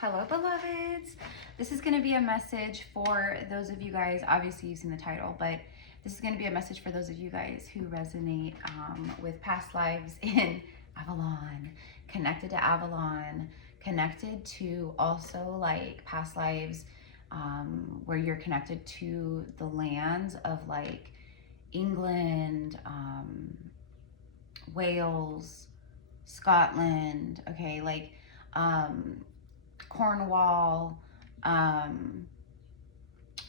Hello, beloveds. This is going to be a message for those of you guys, obviously you've seen the title, but this is going to be a message for those of you guys who resonate with past lives in Avalon, connected to Avalon, connected to also like past lives where you're connected to the lands of like England, Wales, Scotland, okay, like Cornwall.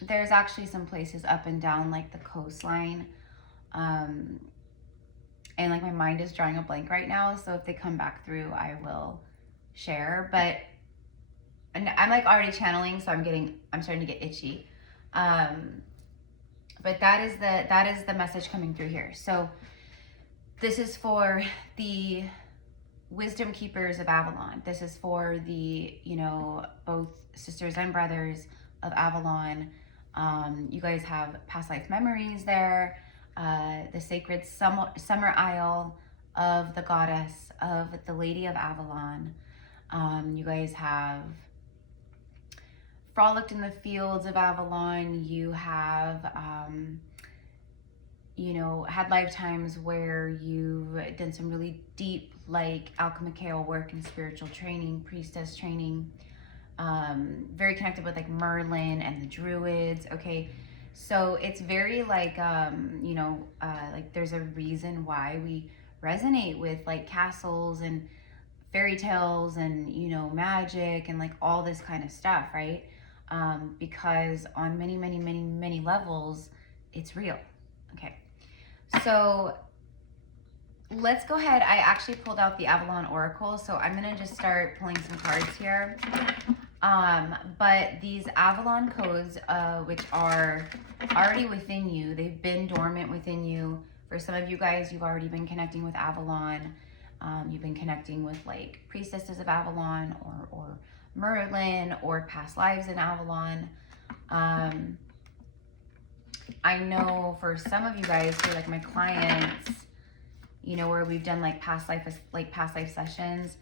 There's actually some places up and down like the coastline, and like my mind is drawing a blank right now, so if they come back through I will share. But and I'm like already channeling, so I'm starting to get itchy. But that is the message coming through here. So this is for the wisdom keepers of Avalon. This is for the, both sisters and brothers of Avalon. You guys have past life memories there. The sacred summer isle of the goddess, of the Lady of Avalon. You guys have frolicked in the fields of Avalon. You have, had lifetimes where you've done some really deep, like alchemical work and spiritual training, priestess training, very connected with like Merlin and the Druids. Okay, so it's very like, like there's a reason why we resonate with like castles and fairy tales and, magic and like all this kind of stuff, right? Because on many, many, many, many levels, it's real. Okay. So let's go ahead. I actually pulled out the Avalon Oracle, so I'm going to just start pulling some cards here. But these Avalon codes, which are already within you, they've been dormant within you. For some of you guys, you've already been connecting with Avalon. You've been connecting with like Priestesses of Avalon or Merlin or past lives in Avalon. I know for some of you guys who are like my clients, where we've done like past life sessions,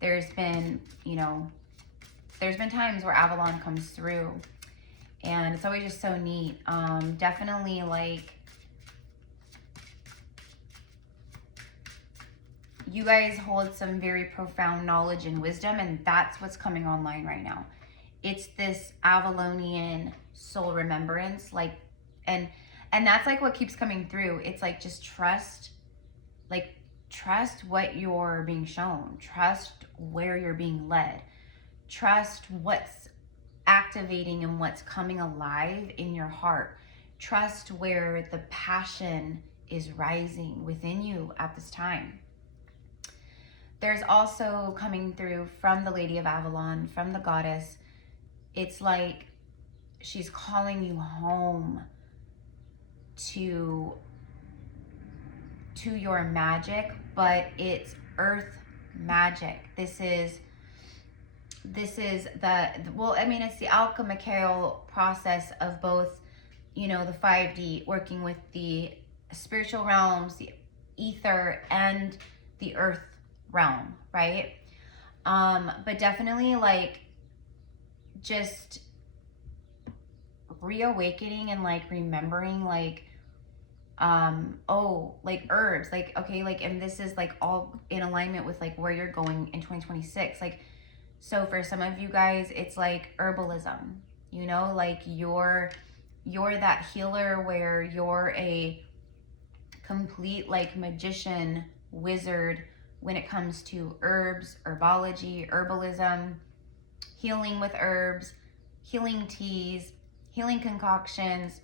there's been times where Avalon comes through, and it's always just so neat. Definitely like you guys hold some very profound knowledge and wisdom, and that's what's coming online right now. It's this Avalonian soul remembrance, like, and that's like what keeps coming through. It's like, just trust what you're being shown, trust where you're being led, trust what's activating and what's coming alive in your heart, trust where the passion is rising within you at this time. There's also coming through from the Lady of Avalon, from the goddess, it's like she's calling you home to your magic, but it's earth magic. This is it's the alchemical process of both, the 5D, working with the spiritual realms, the ether, and the earth realm, right? But definitely like just reawakening and like remembering like like herbs, like, okay, like, and this is like all in alignment with like where you're going in 2026. Like, so for some of you guys, it's like herbalism, like you're that healer where you're a complete like magician, wizard when it comes to herbs, herbology, herbalism, healing with herbs, healing teas, healing concoctions,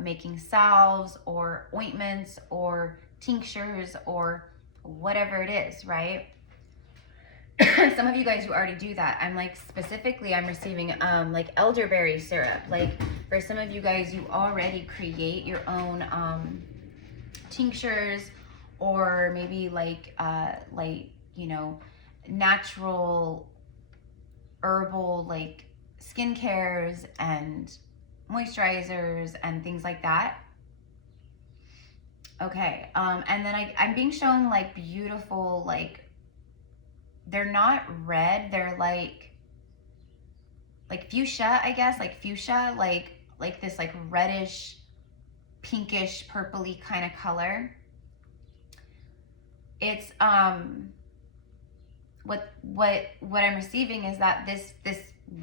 making salves or ointments or tinctures or whatever it is, right? Some of you guys who already do that, I'm like, specifically, I'm receiving like elderberry syrup. Like for some of you guys, you already create your own tinctures, or maybe like natural herbal like skincares and moisturizers and things like that. Okay, and then I'm being shown like beautiful, like, they're not red, they're like like fuchsia, I guess, like fuchsia, like this like reddish, pinkish, purpley kind of color. It's what I'm receiving is that this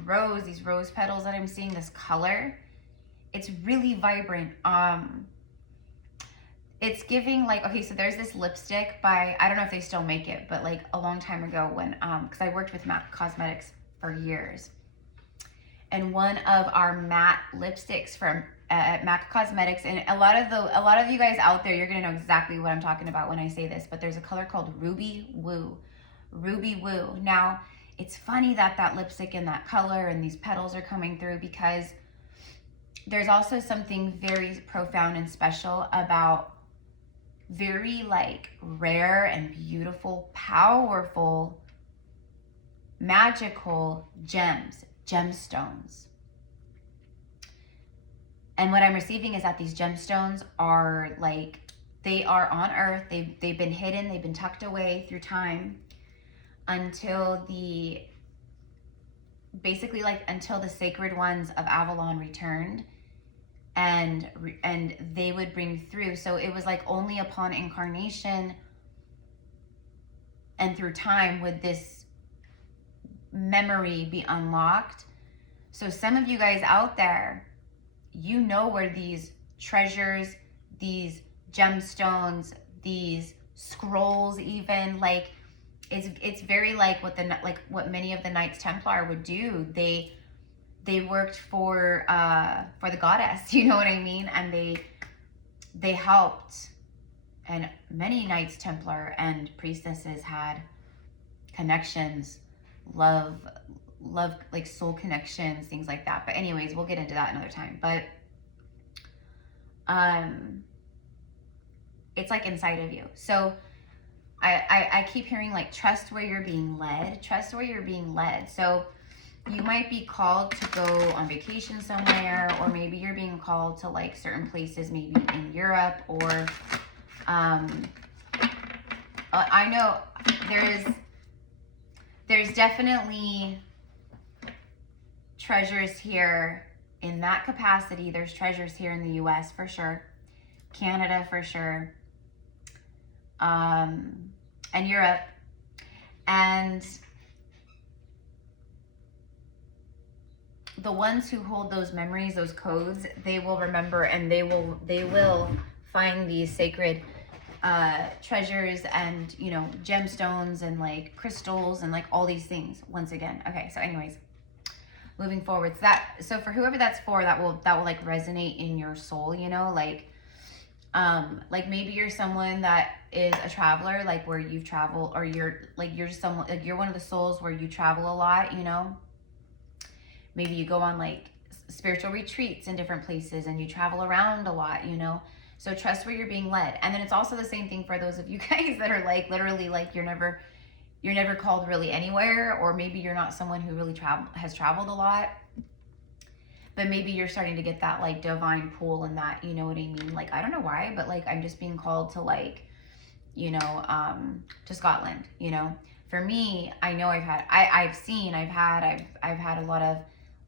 rose, these rose petals that I'm seeing, this color, it's really vibrant. It's giving like, okay, so there's this lipstick by, I don't know if they still make it, but like a long time ago when, because I worked with MAC Cosmetics for years. And one of our matte lipsticks from MAC Cosmetics, and a lot of you guys out there, you're gonna know exactly what I'm talking about when I say this, but there's a color called Ruby Woo. Ruby Woo. Now, it's funny that that lipstick and that color and these petals are coming through, because there's also something very profound and special about very like rare and beautiful, powerful, magical gems, gemstones. And what I'm receiving is that these gemstones are like, they are on earth. They've been hidden, they've been tucked away through time until basically like until the sacred ones of Avalon returned, and they would bring through. So it was like only upon incarnation and through time would this memory be unlocked. So some of you guys out there, you know where these treasures, these gemstones, these scrolls, even like it's very like what many of the Knights Templar would do. They worked for the goddess, you know what I mean, and they helped. And many Knights Templar and priestesses had connections, love, like soul connections, things like that. But anyways, we'll get into that another time. But it's like inside of you. So I keep hearing like, trust where you're being led, trust where you're being led. So you might be called to go on vacation somewhere, or maybe you're being called to like certain places, maybe in Europe, or I know there's definitely treasures here in that capacity. There's treasures here in the US for sure, Canada for sure, and Europe. And the ones who hold those memories, those codes, they will remember, and they will find these sacred treasures and, you know, gemstones and like crystals and like all these things once again. Okay, so anyways, moving forward, so for whoever that's for, that will like resonate in your soul, you know, like maybe you're someone that is a traveler, like where you've traveled, or you're someone like you're one of the souls where you travel a lot, you know. Maybe you go on like spiritual retreats in different places and you travel around a lot, you know. So trust where you're being led. And then it's also the same thing for those of you guys that are like literally like you're never called really anywhere, or maybe you're not someone who really has traveled a lot, but maybe you're starting to get that like divine pull in that, you know what I mean? Like, I don't know why, but like I'm just being called to like, you know, to Scotland, you know. For me, I know I've had a lot of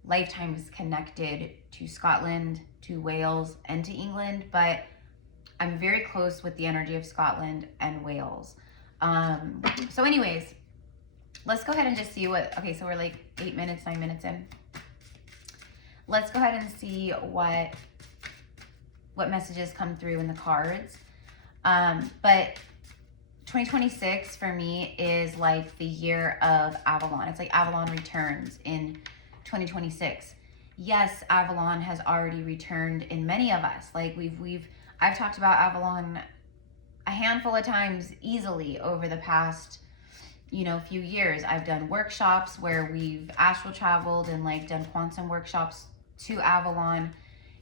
lifetimes connected to Scotland, to Wales, and to England, but I'm very close with the energy of Scotland and Wales. So anyways, let's go ahead and just see okay, so we're like 9 minutes in. Let's go ahead and see what messages come through in the cards. But 2026 for me is like the year of Avalon. It's like Avalon returns in 2026. Yes, Avalon has already returned in many of us. Like I've talked about Avalon a handful of times easily over the past, you know, few years. I've done workshops where we've astral traveled and like done quantum workshops to Avalon,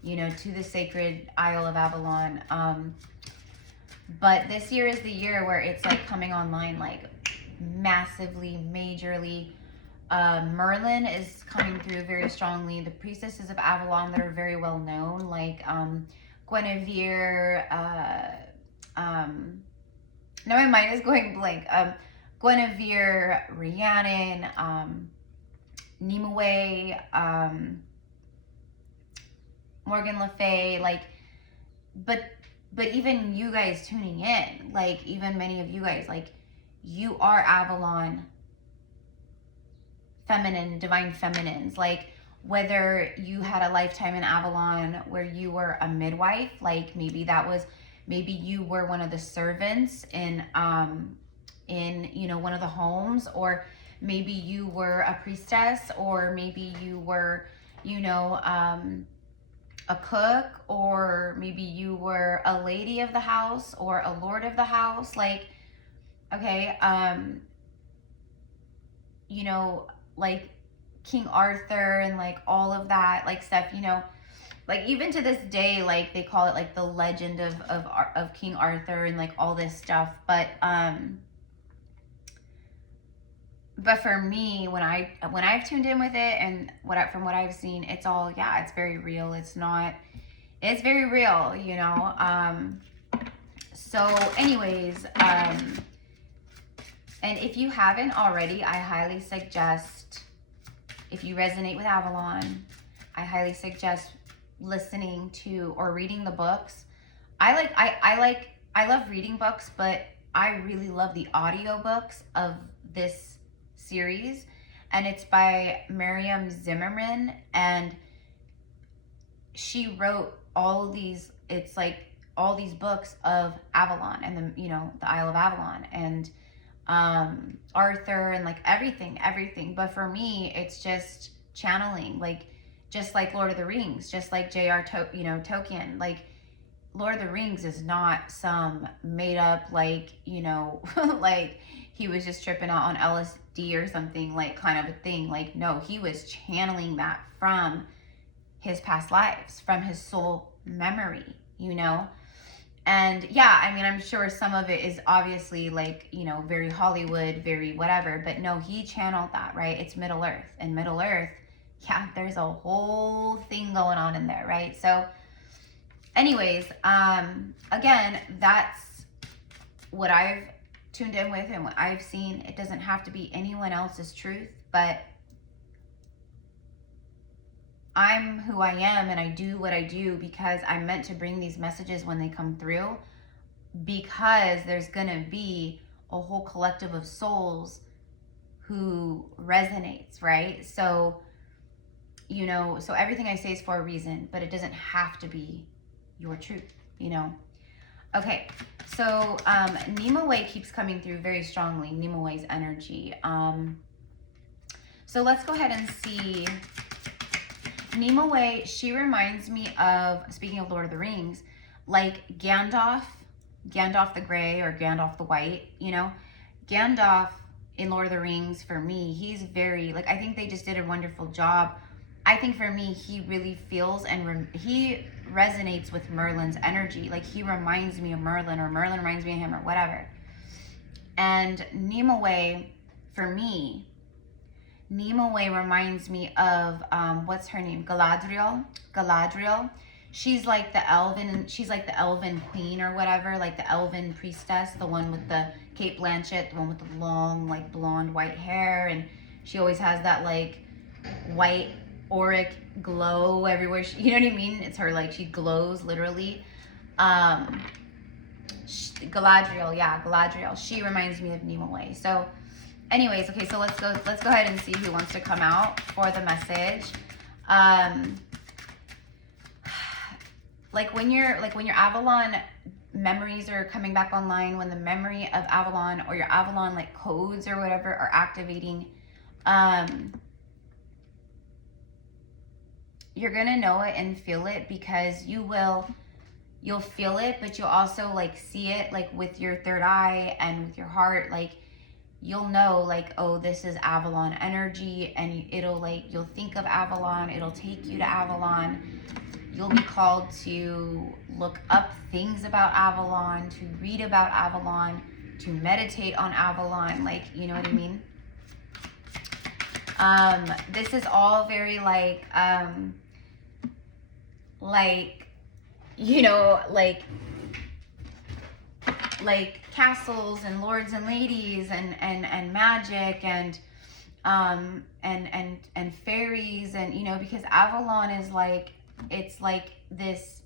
you know, to the sacred Isle of Avalon. But this year is the year where it's like coming online like massively, majorly. Merlin is coming through very strongly. The priestesses of Avalon that are very well known, like Guinevere, now my mind is going blank. Guinevere, Rhiannon, Nimue, Morgan LeFay, like, but even you guys tuning in, like, even many of you guys, like, you are Avalon feminine, divine feminines. Like, whether you had a lifetime in Avalon where you were a midwife, like maybe you were one of the servants in you know, one of the homes, or maybe you were a priestess, or maybe you were, you know, a cook, or maybe you were a lady of the house or a lord of the house. Like, okay, you know, like King Arthur and like all of that, like stuff, you know, like even to this day, like they call it like the legend of King Arthur and like all this stuff. But for me, when I've tuned in with it, and from what I've seen, it's all, yeah, it's very real. It's very real, you know. So anyways, and if you haven't already, I highly suggest, if you resonate with Avalon, I highly suggest listening to or reading the books. I love reading books, but I really love the audiobooks of this series, and it's by Miriam Zimmerman, and she wrote all these, it's like all these books of Avalon and the, you know, the Isle of Avalon, and Arthur, and like everything. But for me, it's just channeling, like just like Lord of the Rings, just like Tolkien. Like, Lord of the Rings is not some made up, like, you know, like he was just tripping out on LSD or something, like kind of a thing. Like, no, he was channeling that from his past lives, from his soul memory, you know. And yeah, I mean, I'm sure some of it is obviously like, you know, very Hollywood, very whatever, but no, he channeled that, right? It's Middle Earth, and Middle Earth, yeah, there's a whole thing going on in there, right? So anyways, again, that's what I've tuned in with and what I've seen. It doesn't have to be anyone else's truth, but I'm who I am, and I do what I do because I'm meant to bring these messages when they come through, because there's gonna be a whole collective of souls who resonates, right? So, you know, so everything I say is for a reason, but it doesn't have to be your truth, you know? Okay, so Nimue keeps coming through very strongly, Nimue's energy. So let's go ahead and see. Nimue, she reminds me of, speaking of Lord of the Rings, like Gandalf the Gray or Gandalf the White, you know? Gandalf in Lord of the Rings, for me, he's very, like, I think they just did a wonderful job. I think for me, he really feels and he resonates with Merlin's energy. Like, he reminds me of Merlin, or Merlin reminds me of him, or whatever. And Nimue, for me, Nimue reminds me of, what's her name? Galadriel. She's like the elven queen or whatever, like the elven priestess, the one with the Kate Blanchett, the one with the long, like, blonde white hair, and she always has that, like, white auric glow everywhere. You know what I mean? It's her, like, she glows literally. Galadriel. She reminds me of Nimue. So anyways, okay, so let's go ahead and see who wants to come out for the message. Like when your Avalon memories are coming back online, when the memory of Avalon or your Avalon, like, codes or whatever are activating, you're gonna know it and feel it, because you'll feel it, but you'll also, like, see it, like, with your third eye and with your heart. Like, you'll know, like, oh, this is Avalon energy, and it'll, like, you'll think of Avalon, it'll take you to Avalon. You'll be called to look up things about Avalon, to read about Avalon, to meditate on Avalon, like, you know what I mean? This is all very, like, you know, like castles and lords and ladies and magic, and and fairies, and you know, because Avalon is like, it's like this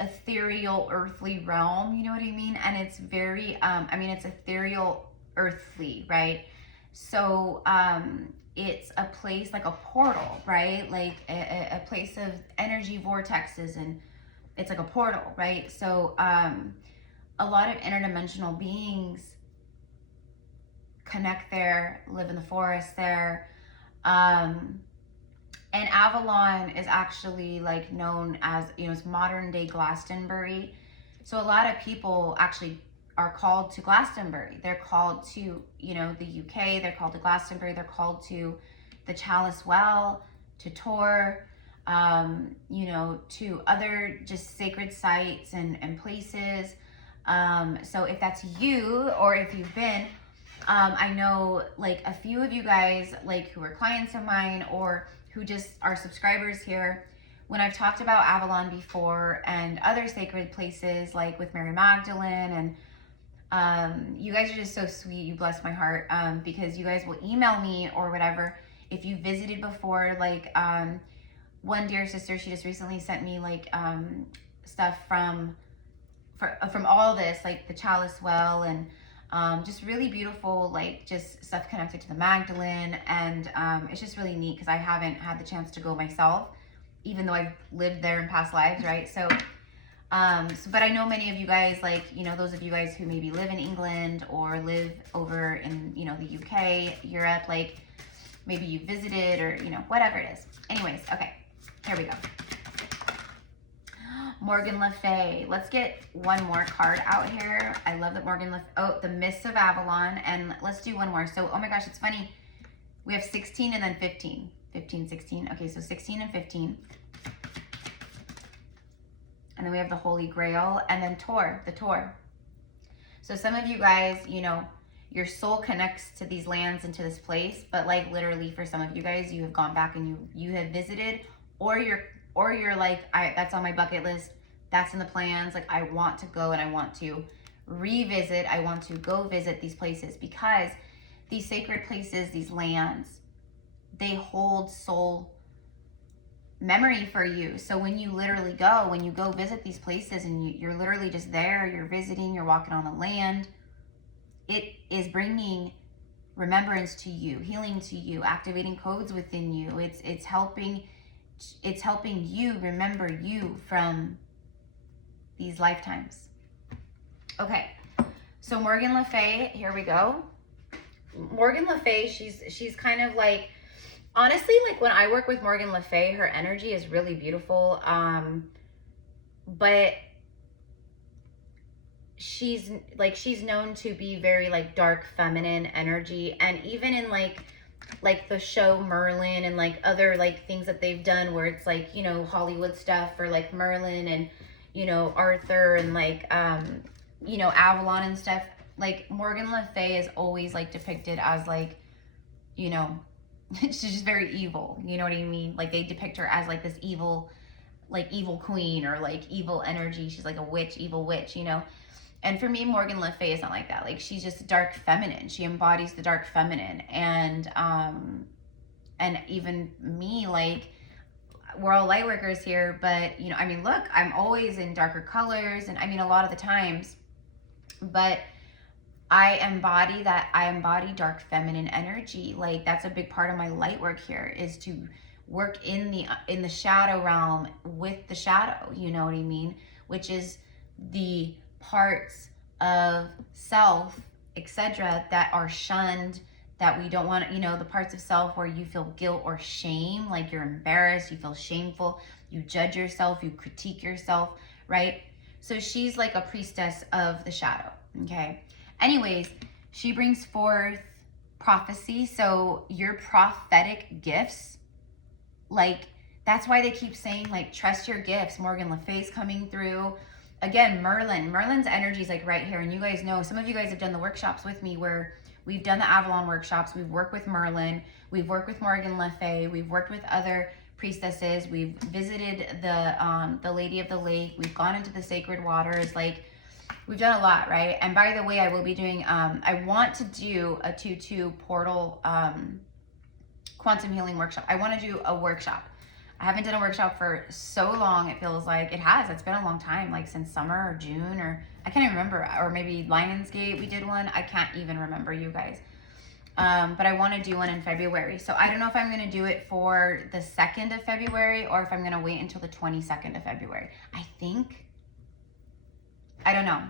ethereal earthly realm, you know what I mean? And it's very I mean, it's ethereal earthly, right? So it's a place like a portal, right? Like a place of energy vortexes, and it's like a portal, right? So a lot of interdimensional beings connect there, live in the forest there. And Avalon is actually like known as, you know, it's modern day Glastonbury. So a lot of people actually are called to Glastonbury. They're called to, you know, the UK, they're called to Glastonbury, they're called to the Chalice Well, to Tor, you know, to other just sacred sites and places. So if that's you, or if you've been, I know like a few of you guys, like who are clients of mine or who just are subscribers here, when I've talked about Avalon before and other sacred places like with Mary Magdalene, and you guys are just so sweet. You bless my heart, because you guys will email me or whatever if you visited before. Like one dear sister, she just recently sent me like stuff from all this, like the Chalice Well, and just really beautiful, like just stuff connected to the Magdalene. And it's just really neat because I haven't had the chance to go myself, even though I've lived there in past lives, right? So but I know many of you guys, like, you know, those of you guys who maybe live in England or live over in, you know, the UK, Europe, like maybe you visited, or, you know, whatever it is. Anyways, okay, here we go. Morgan LeFay. Let's get one more card out here. I love that Morgan oh, the Mists of Avalon. And let's do one more. So, oh my gosh, it's funny. We have 16 and then 15. 15, 16. Okay, so 16 and 15. And then we have the Holy Grail, and then Tor, the Tor. So some of you guys, you know, your soul connects to these lands and to this place, but like literally for some of you guys, you have gone back and you have visited, or you're like, that's on my bucket list, that's in the plans, like I want to go and I want to revisit, I want to go visit these places, because these sacred places, these lands, they hold soul memory for you. So when you literally go, when you go visit these places and you're literally just there, you're visiting, you're walking on the land, it is bringing remembrance to you, healing to you, activating codes within you. It's helping you remember you from these lifetimes. Okay, so Morgan LeFay, here we go. Morgan LeFay, she's kind of like, honestly, like when I work with Morgan LeFay, her energy is really beautiful. But she's known to be very like dark feminine energy, and even in like the show Merlin and like other like things that they've done where it's like, you know, Hollywood stuff for like Merlin and, you know, Arthur and like you know, Avalon and stuff, like Morgan LeFay is always like depicted as like, you know, she's just very evil, you know what I mean? Like they depict her as like this evil, like evil queen, or like evil energy. She's like a witch, evil witch, you know? And for me, Morgan LeFay is not like that. Like she's just dark feminine. She embodies the dark feminine. And even me, like we're all light workers here, but you know, I mean, look, I'm always in darker colors, and I mean, a lot of the times, but I embody dark feminine energy. Like that's a big part of my light work here, is to work in the shadow realm with the shadow, you know what I mean? Which is the parts of self, etc., that are shunned, that we don't want, you know, the parts of self where you feel guilt or shame, like you're embarrassed, you feel shameful, you judge yourself, you critique yourself, right? So she's like a priestess of the shadow, okay? Anyways, she brings forth prophecy. So your prophetic gifts, like that's why they keep saying like trust your gifts. Morgan LeFay's coming through. Again, Merlin's energy is like right here. And you guys know, some of you guys have done the workshops with me where we've done the Avalon workshops. We've worked with Merlin. We've worked with Morgan LeFay. We've worked with other priestesses. We've visited the Lady of the Lake. We've gone into the sacred waters. Like we've done a lot, right? And by the way, I will be doing, I want to do a 2-2 portal quantum healing workshop. I want to do a workshop. I haven't done a workshop for so long. It feels like it has. It's been a long time, like since summer or June, or I can't even remember. Or maybe Lionsgate, we did one. I can't even remember, you guys. But I want to do one in February. So I don't know if I'm going to do it for the 2nd of February or if I'm going to wait until the 22nd of February. I don't know.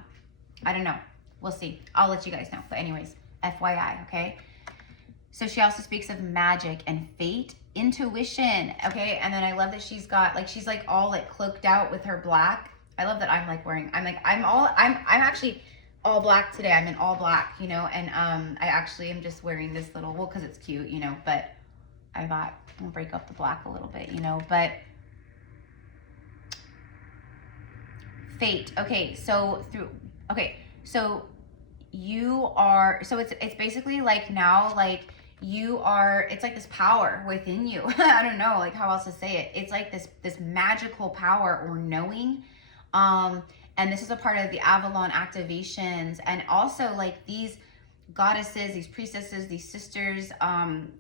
I don't know. We'll see. I'll let you guys know. But anyways, FYI, okay? So she also speaks of magic and fate, intuition, okay? And then I love that she's got, like, she's like all like cloaked out with her black. I love that I'm like wearing, I'm actually all black today. I'm in all black, you know? And I actually am just wearing this little, well, because it's cute, you know, but I thought I'll break up the black a little bit, you know, but fate. Okay, so you are, so it's basically like now, like you are, it's like this power within you. I don't know like how else to say it. It's like this magical power or knowing. And this is a part of the Avalon activations, and also like these goddesses, these priestesses, these sisters,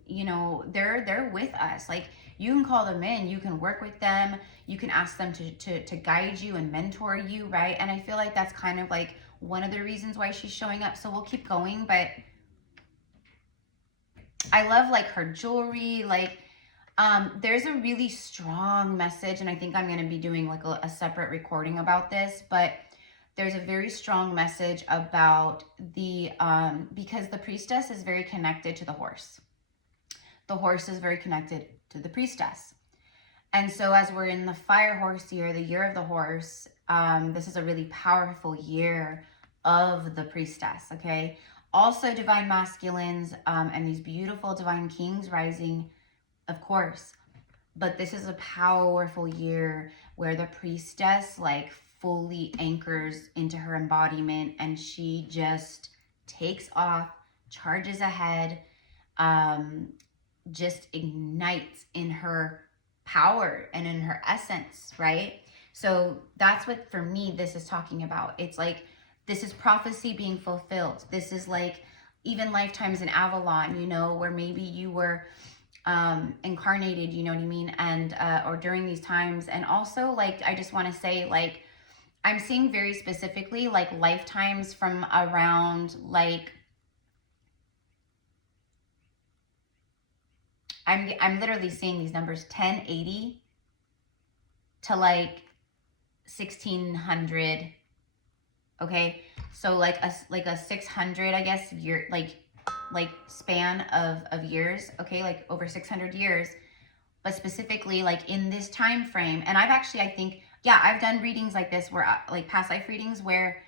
you know, they're with us. Like you can call them in, you can work with them, you can ask them to guide you and mentor you, right? And I feel like that's kind of like one of the reasons why she's showing up. So we'll keep going, but I love like her jewelry, like there's a really strong message, and I think I'm going to be doing like a separate recording about this, but there's a very strong message about the, because the priestess is very connected to the horse. The horse is very connected to the priestess. And so as we're in the fire horse year, the year of the horse, this is a really powerful year of the priestess, okay? Also divine masculines and these beautiful divine kings rising, of course. But this is a powerful year where the priestess like fully anchors into her embodiment, and she just takes off, charges ahead, just ignites in her power and in her essence, right? So that's what, for me, this is talking about. It's like, this is prophecy being fulfilled. This is like even lifetimes in Avalon, you know, where maybe you were incarnated, you know what I mean? And, or during these times. And also like, I just want to say like, I'm seeing very specifically like lifetimes from around like, I'm literally seeing these numbers 1080 to like 1600. Okay, so like a 600, I guess, year, like span of years. Okay, like over 600 years, but specifically like in this time frame. And I've actually, I think, yeah, I've done readings like this where like past life readings where,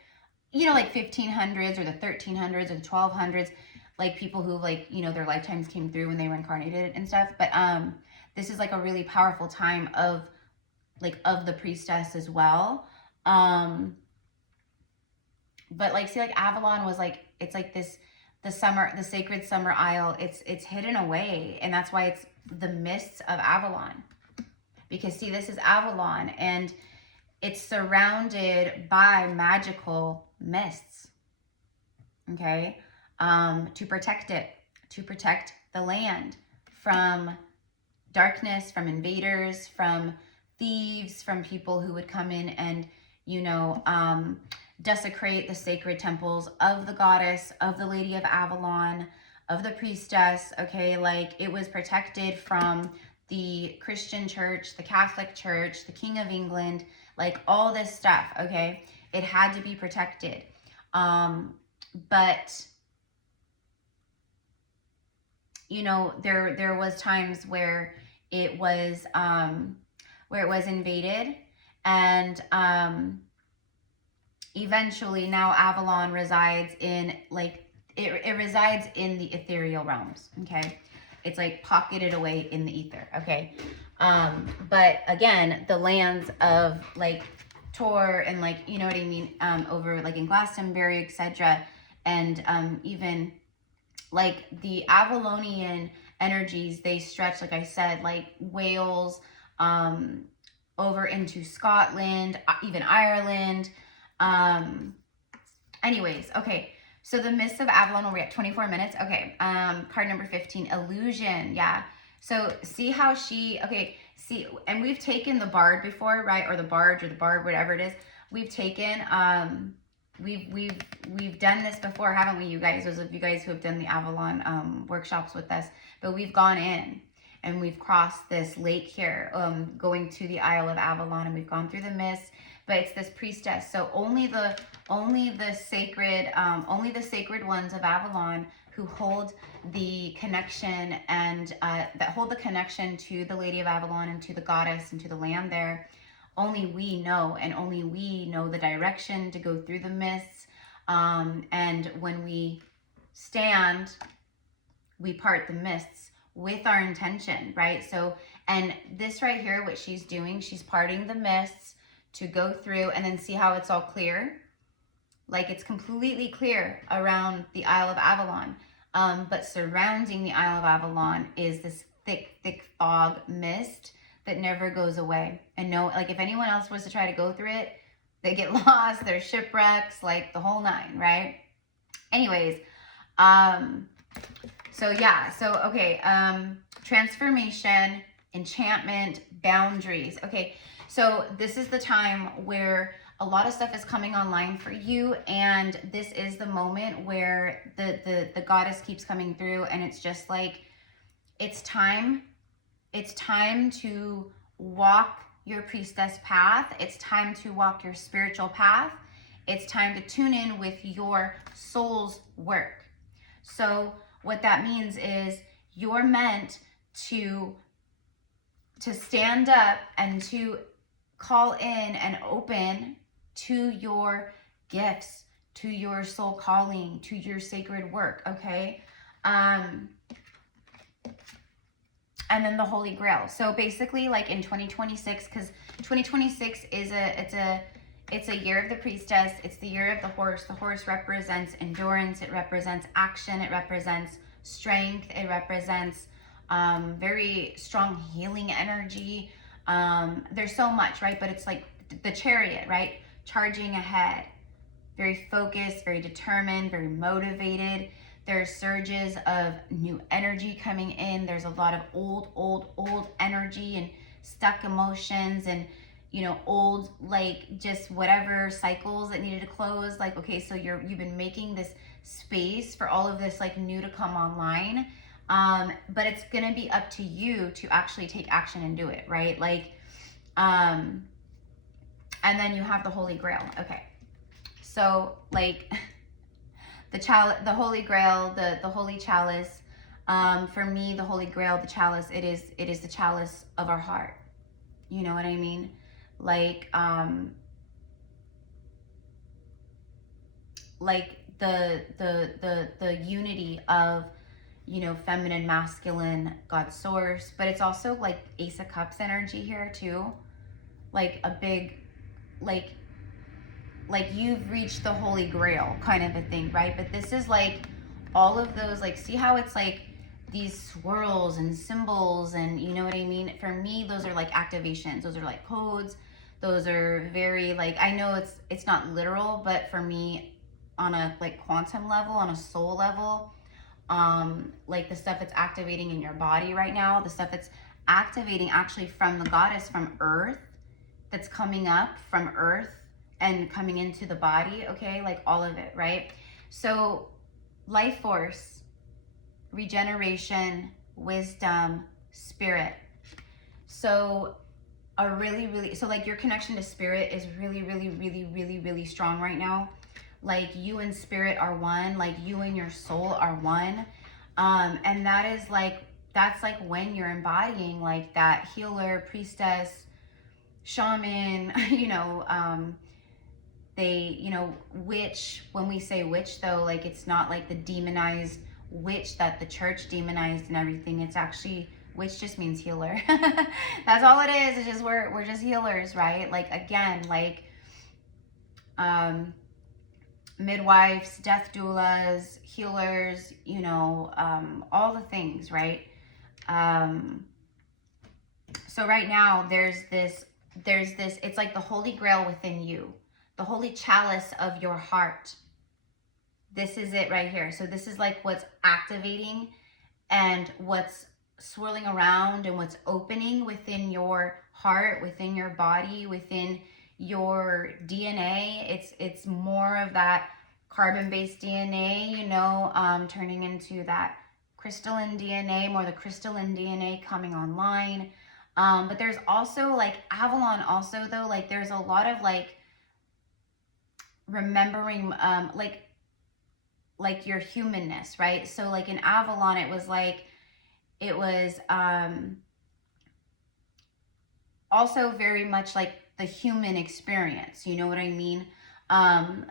you know, like 1500s or the 1300s or the 1200s, like people who like, you know, their lifetimes came through when they were incarnated and stuff. But this is like a really powerful time of like of the priestess as well. But like, see, like Avalon was like, it's like this, the sacred summer isle, it's hidden away. And that's why it's the mists of Avalon. Because see, this is Avalon and it's surrounded by magical mists. Okay. To protect it, to protect the land from darkness, from invaders, from thieves, from people who would come in and, you know, desecrate the sacred temples of the goddess, of the Lady of Avalon, of the priestess. Okay, like it was protected from the Christian church, the Catholic church, the King of England, like all this stuff. Okay, it had to be protected. But you know, there was times where it was invaded, and eventually now Avalon resides in like it resides in the ethereal realms. Okay, it's like pocketed away in the ether. Okay, but again, the lands of like Tor and like, you know what I mean, over like in Glastonbury, etc., and even like the Avalonian energies, they stretch, like I said, like Wales, over into Scotland, even Ireland, Anyways, okay. So the Mists of Avalon, we're at 24 minutes. Okay, card number 15, Illusion. Yeah. So see how she, okay, see, and we've taken the Bard before, right? Or the Barge or the Bard, whatever it is. We've taken, we've done this before, haven't we, you guys? Those of you guys who have done the Avalon workshops with us. But we've gone in and we've crossed this lake here, going to the Isle of Avalon, and we've gone through the mist. But it's this priestess. So only the sacred ones of Avalon who hold the connection and that hold the connection to the Lady of Avalon and to the goddess and to the land there. Only we know, and only we know the direction to go through the mists. And when we stand, we part the mists with our intention, right? So, and this right here, what she's doing, she's parting the mists to go through, and then see how it's all clear. Like it's completely clear around the Isle of Avalon. But surrounding the Isle of Avalon is this thick, thick fog mist that never goes away. And no, like if anyone else was to try to go through it, they get lost, there's shipwrecks, like the whole nine, right? Anyways, so yeah, so okay, transformation, enchantment, boundaries. Okay, so this is the time where a lot of stuff is coming online for you, and this is the moment where the goddess keeps coming through, and it's just like, it's time to walk your priestess path. It's time to walk your spiritual path. It's time to tune in with your soul's work. So what that means is you're meant to stand up and to call in and open to your gifts, to your soul calling, to your sacred work, okay? And then the Holy Grail. So basically, like in 2026, because 2026 is it's a year of the priestess. It's the year of the horse. The horse represents endurance. It represents action. It represents strength. It represents very strong healing energy. There's so much, right? But it's like the chariot, right? Charging ahead, very focused, very determined, very motivated. There's surges of new energy coming in. There's a lot of old energy and stuck emotions and, you know, old, like just whatever cycles that needed to close. Like, okay, so you've been making this space for all of this like new to come online. But it's going to be up to you to actually take action and do it, right? Like, and then you have the Holy Grail. Okay. So like the Holy Grail, the Holy Chalice, for me, the Holy Grail, the chalice, it is the chalice of our heart. You know what I mean? Like the unity of, you know, feminine, masculine, God source, but it's also like Ace of Cups energy here too. Like a big, like you've reached the Holy Grail kind of a thing, right? But this is like all of those, like, see how it's like these swirls and symbols, and you know what I mean? For me, those are like activations. Those are like codes. Those are very like, I know it's not literal, but for me, on a like quantum level, on a soul level, like the stuff that's activating in your body right now, the stuff that's activating actually from the goddess, from earth, that's coming up from earth and coming into the body, okay? Like all of it, right? So life force, regeneration, wisdom, spirit. So so like your connection to spirit is really strong right now. Like you and spirit are one, like you and your soul are one. And that's like when you're embodying like that healer, priestess, shaman, you know, witch. When we say witch though, like it's not like the demonized witch that the church demonized and everything. It's actually, witch just means healer. That's all it is. It's just we're just healers, right? Like again, like midwives, death doulas, healers, you know, all the things, right? So right now there's this, it's like the Holy Grail within you, the holy chalice of your heart, this is it right here. So this is like what's activating and what's swirling around and what's opening within your heart, within your body, within your DNA. It's more of that carbon-based DNA, you know, turning into that crystalline DNA, more the crystalline DNA coming online. But there's also like Avalon also though, like there's a lot of like remembering like your humanness, right? So like in Avalon, it was also very much like the human experience, you know what I mean?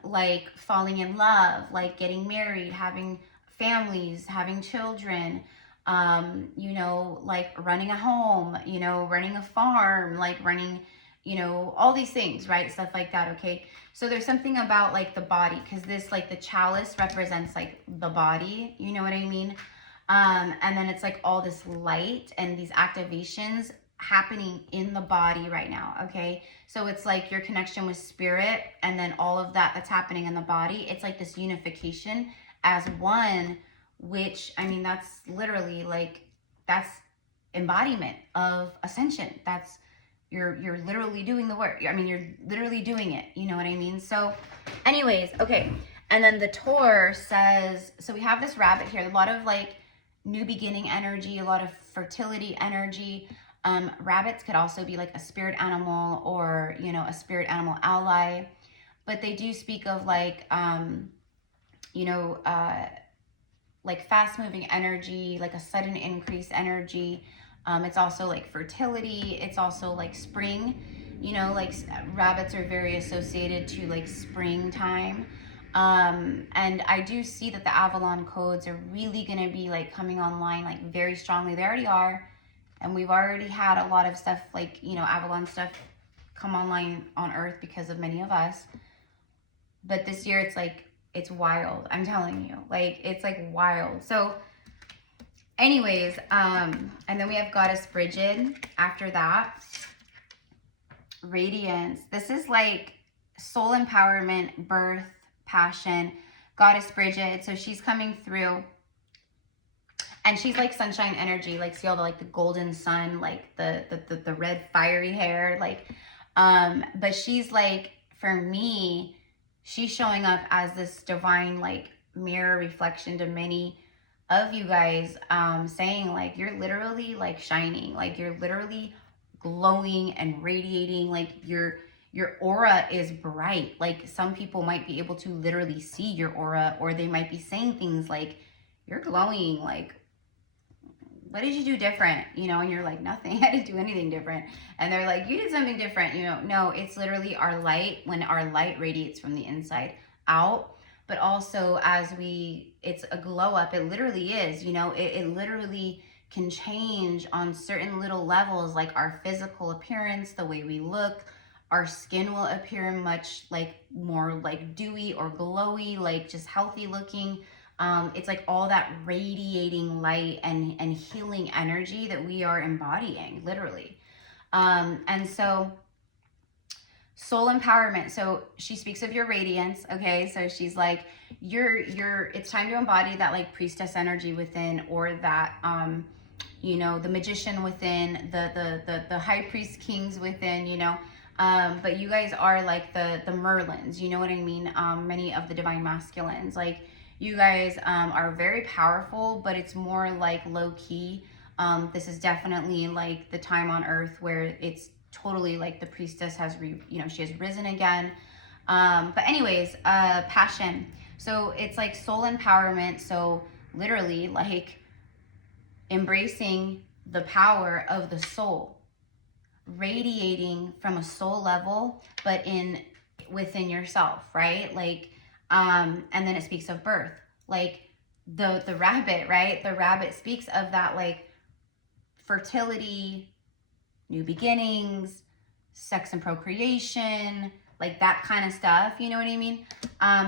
Like falling in love, like getting married, having families, having children, you know, like running a home, you know, running a farm, like running, you know, all these things, right? Stuff like that, okay? So there's something about like the body, because this, like the chalice represents like the body, you know what I mean? And then it's like all this light and these activations happening in the body right now, okay? So it's like your connection with spirit and then all of that that's happening in the body. It's like this unification as one, which, I mean, that's literally like, that's embodiment of ascension. That's, you're literally doing the work. I mean, you're literally doing it, you know what I mean? So anyways, okay. And then the tour says, so we have this rabbit here, a lot of like new beginning energy, a lot of fertility energy. Rabbits could also be like a spirit animal or, you know, a spirit animal ally, but they do speak of like, you know, like fast moving energy, like a sudden increase energy. It's also like fertility. It's also like spring, you know, like rabbits are very associated to like springtime. And I do see that the Avalon codes are really going to be like coming online like very strongly. They already are. And we've already had a lot of stuff like, you know, Avalon stuff come online on Earth because of many of us. But this year it's like, it's wild. I'm telling you, like, it's like wild. So anyways, and then we have Goddess Bridget after that. Radiance. This is like soul empowerment, birth, passion. Goddess Bridget. So she's coming through. And she's like sunshine energy, like see all the like the golden sun, like the red fiery hair, like, but she's like, for me, she's showing up as this divine like mirror reflection to many of you guys, saying like you're literally like shining, like you're literally glowing and radiating, like your aura is bright. Like some people might be able to literally see your aura, or they might be saying things like you're glowing, like what did you do different? You know, and you're like, nothing, I didn't do anything different. And they're like, you did something different, you know. No, it's literally our light, when our light radiates from the inside out. But also as it's a glow up, it literally is, you know, it literally can change on certain little levels, like our physical appearance, the way we look, our skin will appear much like more like dewy or glowy, like just healthy looking. It's like all that radiating light and healing energy that we are embodying, literally. And so soul empowerment. So she speaks of your radiance. Okay. So she's like, it's time to embody that like priestess energy within, or that, you know, the magician within, the high priest kings within, you know. But you guys are like the Merlins, you know what I mean? Many of the divine masculines, like, you guys are very powerful, but it's more like low key. This is definitely like the time on Earth where it's totally like the priestess has, you know, she has risen again. But anyways, passion. So it's like soul empowerment. So literally like embracing the power of the soul, radiating from a soul level, but within yourself, right? Like, and then it speaks of birth, like the rabbit, right? The rabbit speaks of that like fertility, new beginnings, sex and procreation, like that kind of stuff, you know what I mean?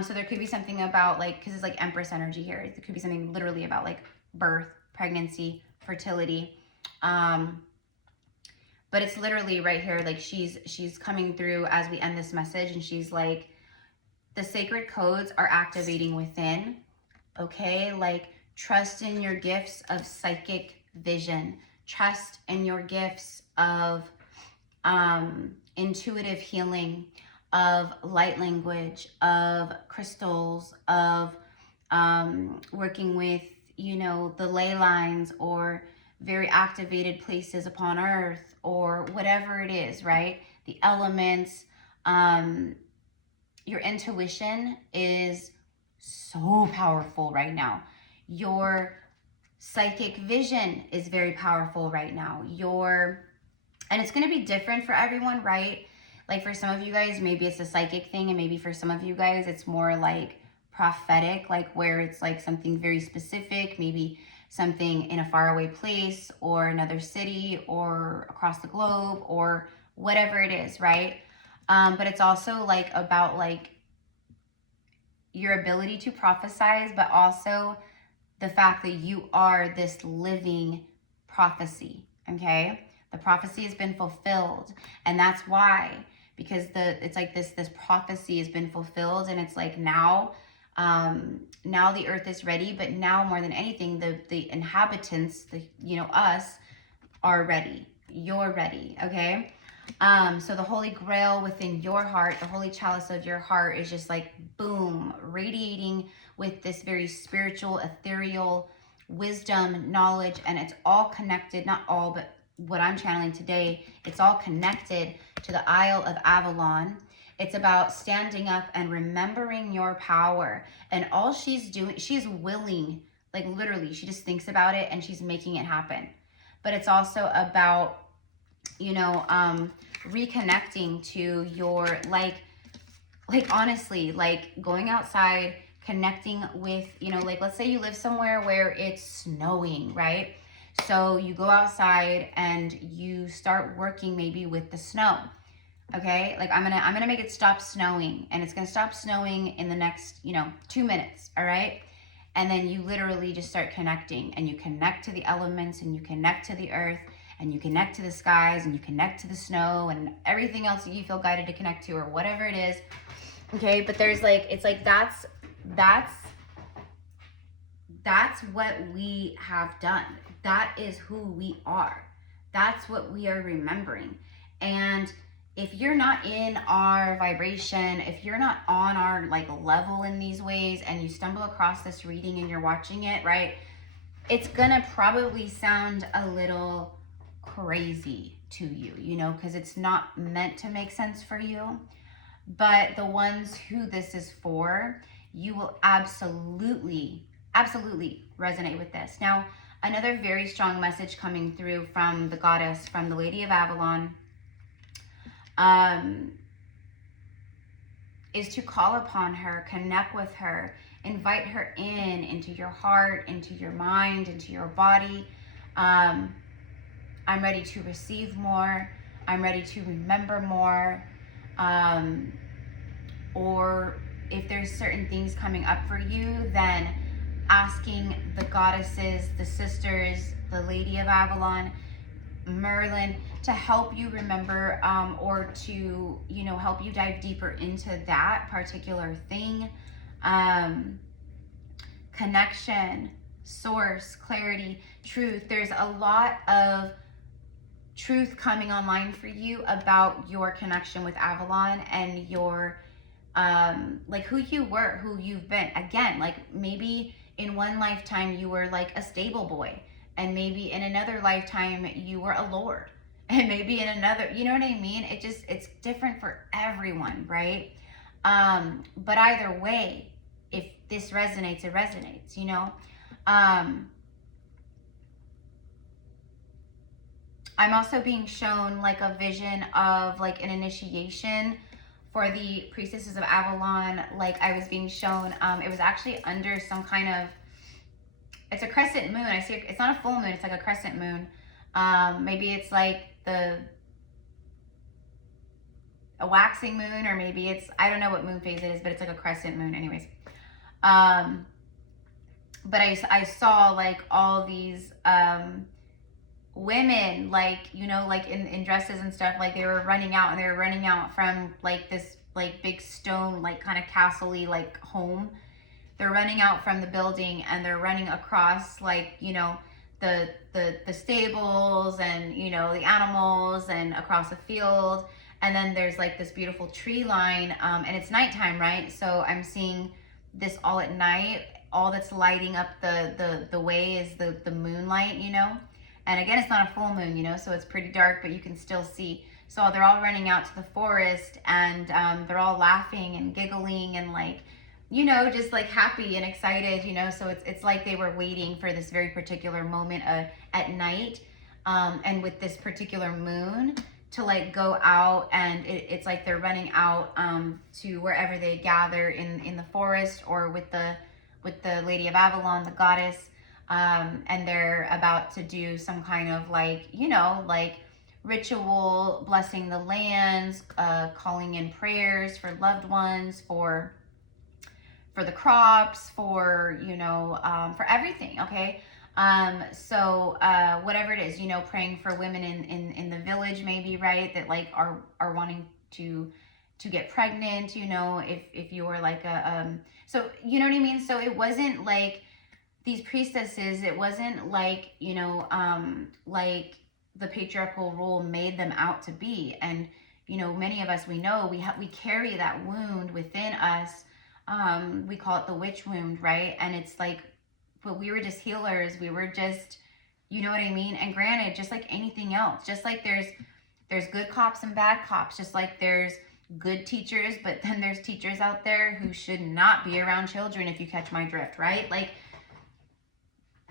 So there could be something about like, because it's like Empress energy here, it could be something literally about like birth, pregnancy, fertility. But it's literally right here, like she's coming through as we end this message, and she's like, the sacred codes are activating within, okay? Like, trust in your gifts of psychic vision. Trust in your gifts of intuitive healing, of light language, of crystals, of working with, you know, the ley lines or very activated places upon earth or whatever it is, right? The elements. Your intuition is so powerful right now. Your psychic vision is very powerful right now. And it's going to be different for everyone, right? Like for some of you guys, maybe it's a psychic thing, and maybe for some of you guys, it's more like prophetic, like where it's like something very specific, maybe something in a faraway place or another city or across the globe or whatever it is, right? But it's also like about like your ability to prophesize, but also the fact that you are this living prophecy, okay? The prophecy has been fulfilled, and that's why, because it's like this prophecy has been fulfilled, and it's like now the earth is ready, but now more than anything, the inhabitants, us are ready. You're ready, okay? So the Holy Grail within your heart, the Holy Chalice of your heart is just like, boom, radiating with this very spiritual, ethereal wisdom, knowledge, and it's all connected, not all, but what I'm channeling today, it's all connected to the Isle of Avalon. It's about standing up and remembering your power. And all she's doing, she's willing, like literally, she just thinks about it and she's making it happen. But it's also about, reconnecting to your, like honestly, like going outside, connecting with, like let's say you live somewhere where it's snowing, right? So you go outside and you start working maybe with the snow. Okay, like I'm gonna make it stop snowing, and it's gonna stop snowing in the next 2 minutes. All right, and then you literally just start connecting, and you connect to the elements, and you connect to the earth, and you connect to the skies, and you connect to the snow and everything else that you feel guided to connect to, or whatever it is. Okay, but there's like, it's like that's what we have done. That is who we are. That's what we are remembering. And if you're not in our vibration, if you're not on our like level in these ways, and you stumble across this reading and you're watching it, right, it's gonna probably sound a little crazy to you, because it's not meant to make sense for you. But the ones who this is for, you will absolutely resonate with this. Now, another very strong message coming through from the goddess, from the Lady of Avalon, is to call upon her, connect with her, invite her into your heart, into your mind, into your body. I'm ready to receive more. I'm ready to remember more. Or if there's certain things coming up for you, then asking the goddesses, the sisters, the Lady of Avalon, Merlin, to help you remember, or to, help you dive deeper into that particular thing. Connection, source, clarity, truth. There's a lot of truth coming online for you about your connection with Avalon and your, like who you were, who you've been. Again, like maybe in one lifetime you were like a stable boy, and maybe in another lifetime you were a lord, and maybe in another, you know what I mean? It's different for everyone, right? But either way, if this resonates, it resonates, I'm also being shown like a vision of like an initiation for the Priestesses of Avalon. Like I was being shown, it was actually under some kind of, it's a crescent moon. I see it's not a full moon, it's like a crescent moon. Maybe it's like a waxing moon, or maybe it's, I don't know what moon phase it is, but it's like a crescent moon anyways. But I saw like all these women, like, like in dresses and stuff, like they were running out, and they were running out from like this like big stone, like kind of castle-y, like home. They're running out from the building and they're running across, like, you know, the stables and, you know, the animals, and across a field. And then there's like this beautiful tree line, and it's nighttime, right? So I'm seeing this all at night. All that's lighting up the way is the moonlight, you know? And again, it's not a full moon, you know, so it's pretty dark, but you can still see. So they're all running out to the forest, and they're all laughing and giggling and, like, you know, just like happy and excited, you know. So it's like they were waiting for this very particular moment at night, and with this particular moon, to like go out, and it's like they're running out to wherever they gather in the forest, or with the Lady of Avalon, the goddess, and they're about to do some kind of, like, you know, like ritual, blessing the lands, calling in prayers for loved ones, for the crops, for, you know, for everything, okay? So whatever it is, you know, praying for women in the village, maybe, right, that like are wanting to get pregnant, you know, if you were like so, you know what I mean? So it wasn't like these priestesses, it wasn't like, you know, like the patriarchal rule made them out to be. And, you know, many of us, we know we carry that wound within us. We call it the witch wound, right? And it's like, but we were just healers. We were just, you know what I mean? And granted, just like anything else, just like there's good cops and bad cops, just like there's good teachers, but then there's teachers out there who should not be around children, if you catch my drift, right? Like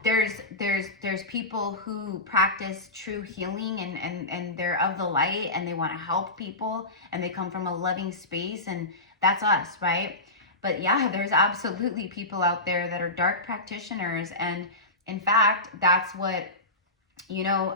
there's people who practice true healing, and they're of the light, and they want to help people, and they come from a loving space, and that's us, right? But yeah, there's absolutely people out there that are dark practitioners. And in fact, that's what, you know,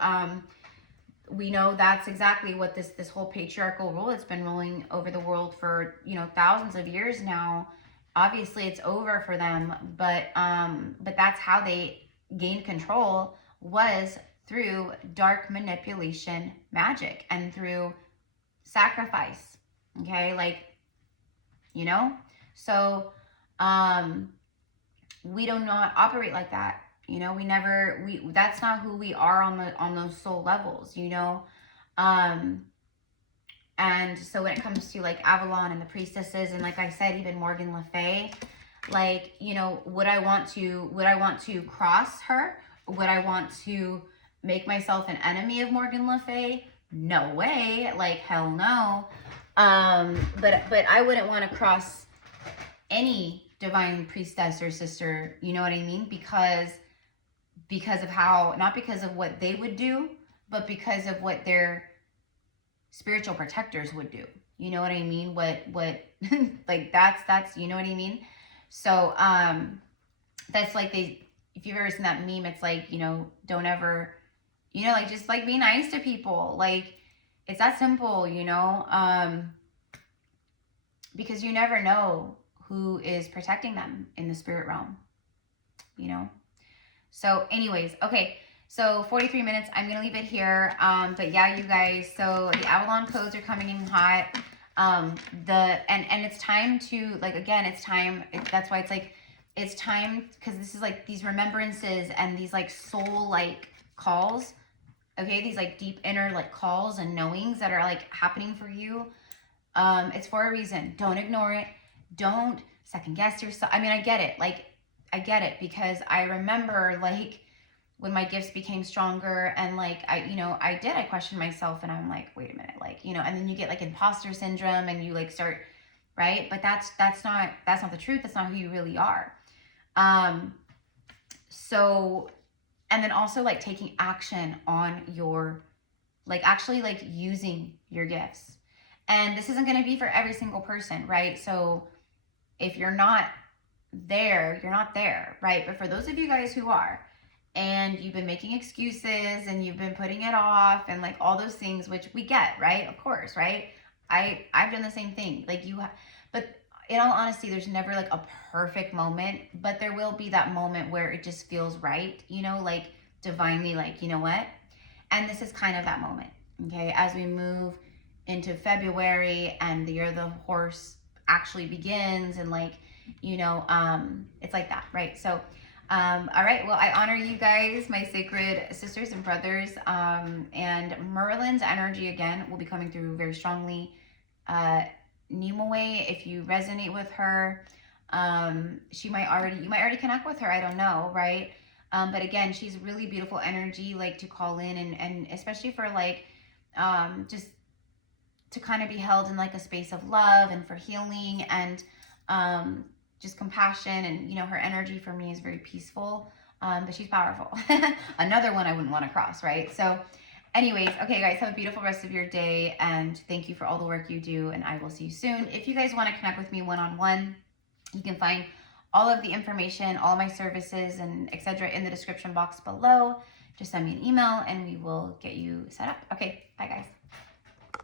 we know that's exactly what this whole patriarchal rule, it's been ruling over the world for, you know, thousands of years now. Obviously it's over for them, but that's how they gained control, was through dark manipulation magic and through sacrifice. Okay, like, you know. So, we do not operate like that. You know, that's not who we are on those soul levels, you know? And so when it comes to like Avalon and the priestesses, and like I said, even Morgan LeFay, like, you know, would I want to cross her? Would I want to make myself an enemy of Morgan LeFay? No way. Like, hell no. But I wouldn't want to cross any divine priestess or sister, you know what I mean? Because of how, not because of what they would do, but because of what their spiritual protectors would do. You know what I mean? What like that's, you know what I mean? So, that's like if you've ever seen that meme, it's like, you know, don't ever, you know, like, just like be nice to people. Like, it's that simple, you know? Because you never know who is protecting them in the spirit realm, you know? So anyways, okay, so 43 minutes, I'm gonna leave it here. But yeah, you guys, so the Avalon codes are coming in hot. And it's time to, like, again, it's time, that's why it's like, it's time, because this is like these remembrances and these like soul like calls, okay, these like deep inner like calls and knowings that are like happening for you. It's for a reason. Don't ignore it. Don't second guess yourself. I mean, I get it. Like, I get it, because I remember like when my gifts became stronger, and like I questioned myself, and I'm like, wait a minute, like, you know, and then you get like imposter syndrome, and you like start, right? But that's not the truth. That's not who you really are. So, and then also like taking action on your, like, actually like using your gifts. And this isn't going to be for every single person, right? So if you're not there, you're not there, right? But for those of you guys who are, and you've been making excuses, and you've been putting it off, and like all those things, which we get, right? Of course, right? I've done the same thing. Like but in all honesty, there's never like a perfect moment, but there will be that moment where it just feels right, you know, like divinely, like, you know what? And this is kind of that moment, okay? As we move into February, and the year of the horse actually begins, and like, you know, it's like that, right? So all right, well, I honor you guys, my sacred sisters and brothers, and Merlin's energy again will be coming through very strongly. Nimue, if you resonate with her, you might already connect with her, I don't know, right? But again, she's really beautiful energy, like to call in, and especially for like just to kind of be held in like a space of love and for healing and just compassion. And you know, her energy for me is very peaceful, but she's powerful. Another one I wouldn't want to cross, right? So anyways, okay guys, have a beautiful rest of your day, and thank you for all the work you do, and I will see you soon. If you guys want to connect with me one-on-one, you can find all of the information, all my services and etc. in the description box below. Just send me an email and we will get you set up. Okay, bye guys.